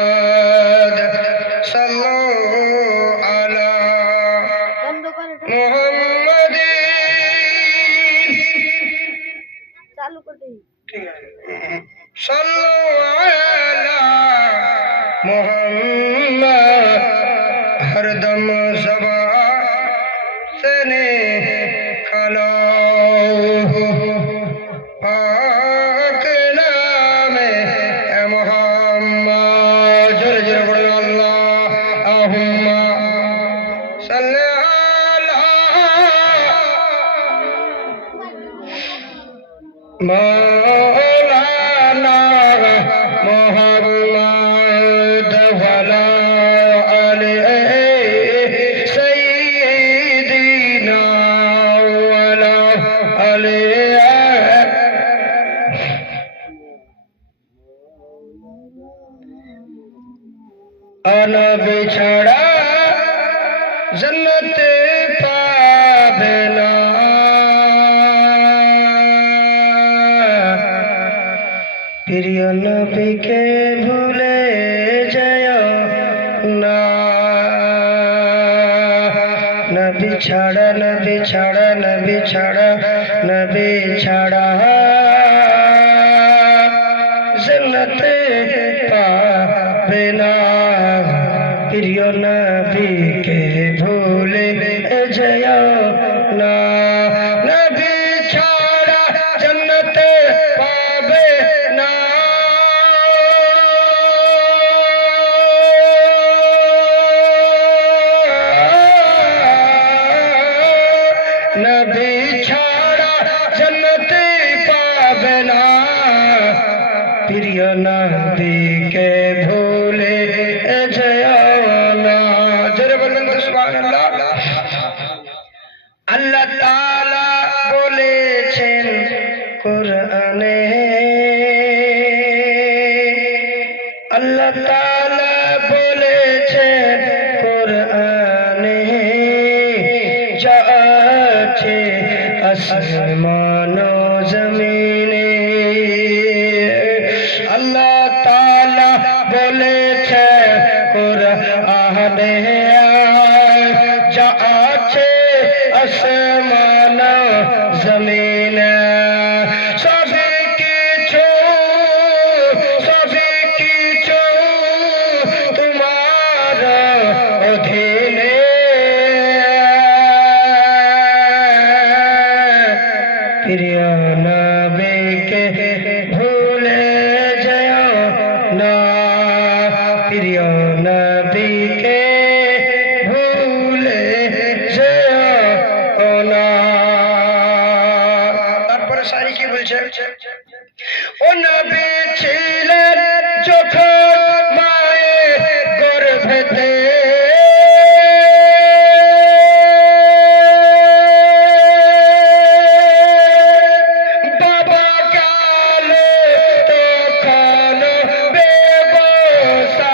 মোহাম্মদ সাল্লাল্লাহু আলা মুহাম্মাদিন চালু করে দেই সাল্লাল্লাহু আলা মুহাম্মদ हरदम ज़बान से निकलो पाक नामे मोहम्मद जल जल पढ़ो अल्लाहुम्मा सल्ली अला मौलाना मुहम्मद वला नबी छड़ा जन्नत पावे ना प्रिय नबी के भूले जाओ ना नबी छड़ा नबी छड़ा नबी छड़ा नबी छड़ा जन्नत पावे ना प्रिय नबी के भूले जाओ ना नबी छाड़ा जन्नत पावे ना नबी छाड़ा जन्नत पावे ना प्रिय नबी के भूले আল্লাহ তাআলা বলেছেন কোরআনে আল্লাহ তাআলা বলেছেন কোরআনে যা আছে আসমান ও জমিনে আল্লাহ তাআলা বলেছেন কোরআনে যা আছে আসমান জমিন সবই কিছু তোমার অধীনে প্রিয় নবীকে ভুলে যাও না প্রিয় নবীকে ও নবী ছিলেন যখন মায়ের গর্ভেতে বাবা গেল তখন বেবসাতে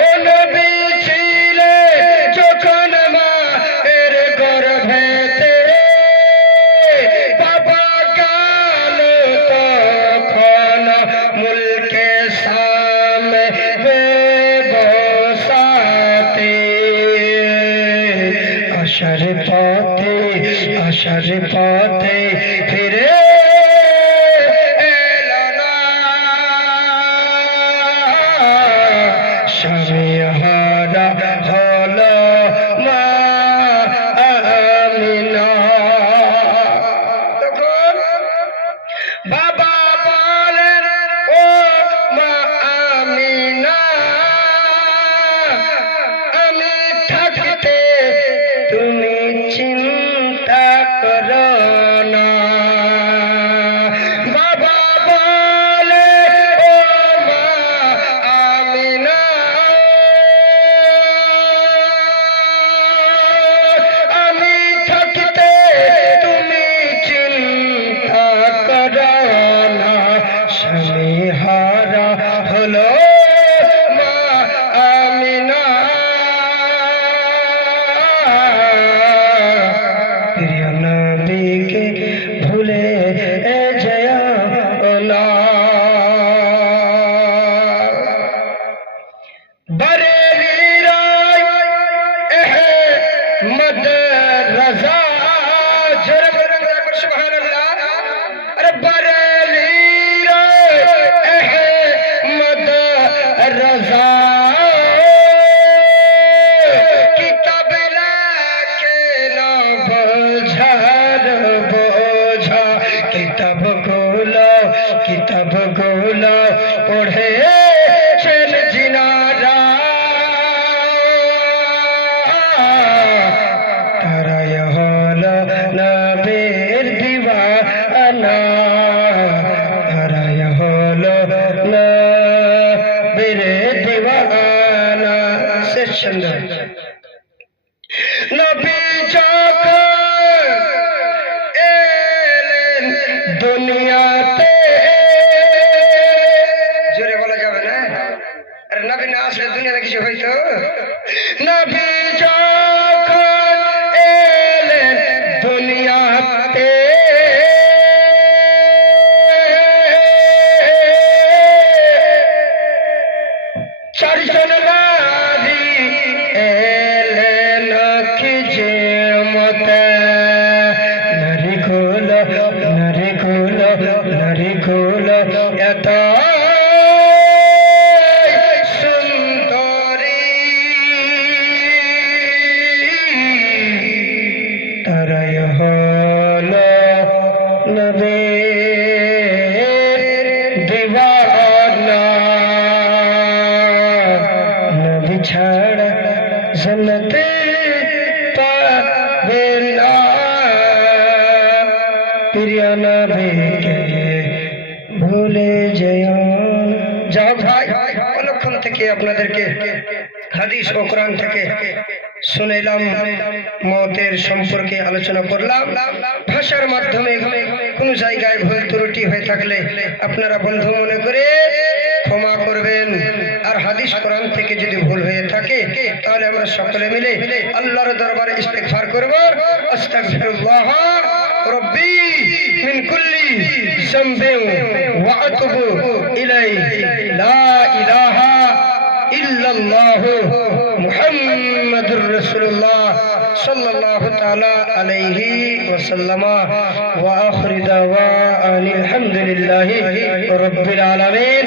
ও নবী ছিলেন যখন মায়ের গর্ভেতে বাবা সুন্দর। নবী যখন এলেন দুনিয়াতে, জোরে বলা যাবে না, আরে নবী না আসলে দুনিয়াতে কিছু হইতো? নবী যখন এলেন দুনিয়াতে চারজন নারী এলেন কি যে মতে, নারী কুল এত সুন্দরী, তারাই হল নবীর দিওয়ানা, নবী ছাড়া জন্নতে পাবে না, প্রিয় নবীকে ভুলে যেও না। যাও ভাই, অনেকক্ষণ থেকে আপনাদেরকে হাদিস ও কোরআন থেকে শুনেলাম, মতের সম্পর্কে আলোচনা করলাম। ভাষার মাধ্যমে কোনো জায়গায় ভুল ত্রুটি হয়ে থাকলে আপনারা বন্ধু মনে করে ক্ষমা করবেন। আর হাদিস কোরআন থেকে যদি ভুল হয়ে থাকে তাহলে আমরা সকলে মিলে আল্লাহর দরবারে ইস্তেগফার করব। আস্তাগফিরুল্লাহ রব্বি মিন কুল্লি যামবিন ওয়া আতুবু ইলাইহি, লা ইলাহা ইল্লাল্লাহু মুহাম্মাদুর রাসূলুল্লাহ সাল্লাল্লাহু তাআলা আলাইহি ওয়াসাল্লাম। ওয়া আখিরু দাওয়ানা আলহামদুলিল্লাহি রাব্বিল আলামিন।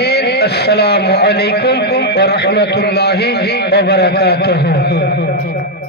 আসসালামু আলাইকুম ওয়া রাহমাতুল্লাহি ওয়া বারাকাতুহু।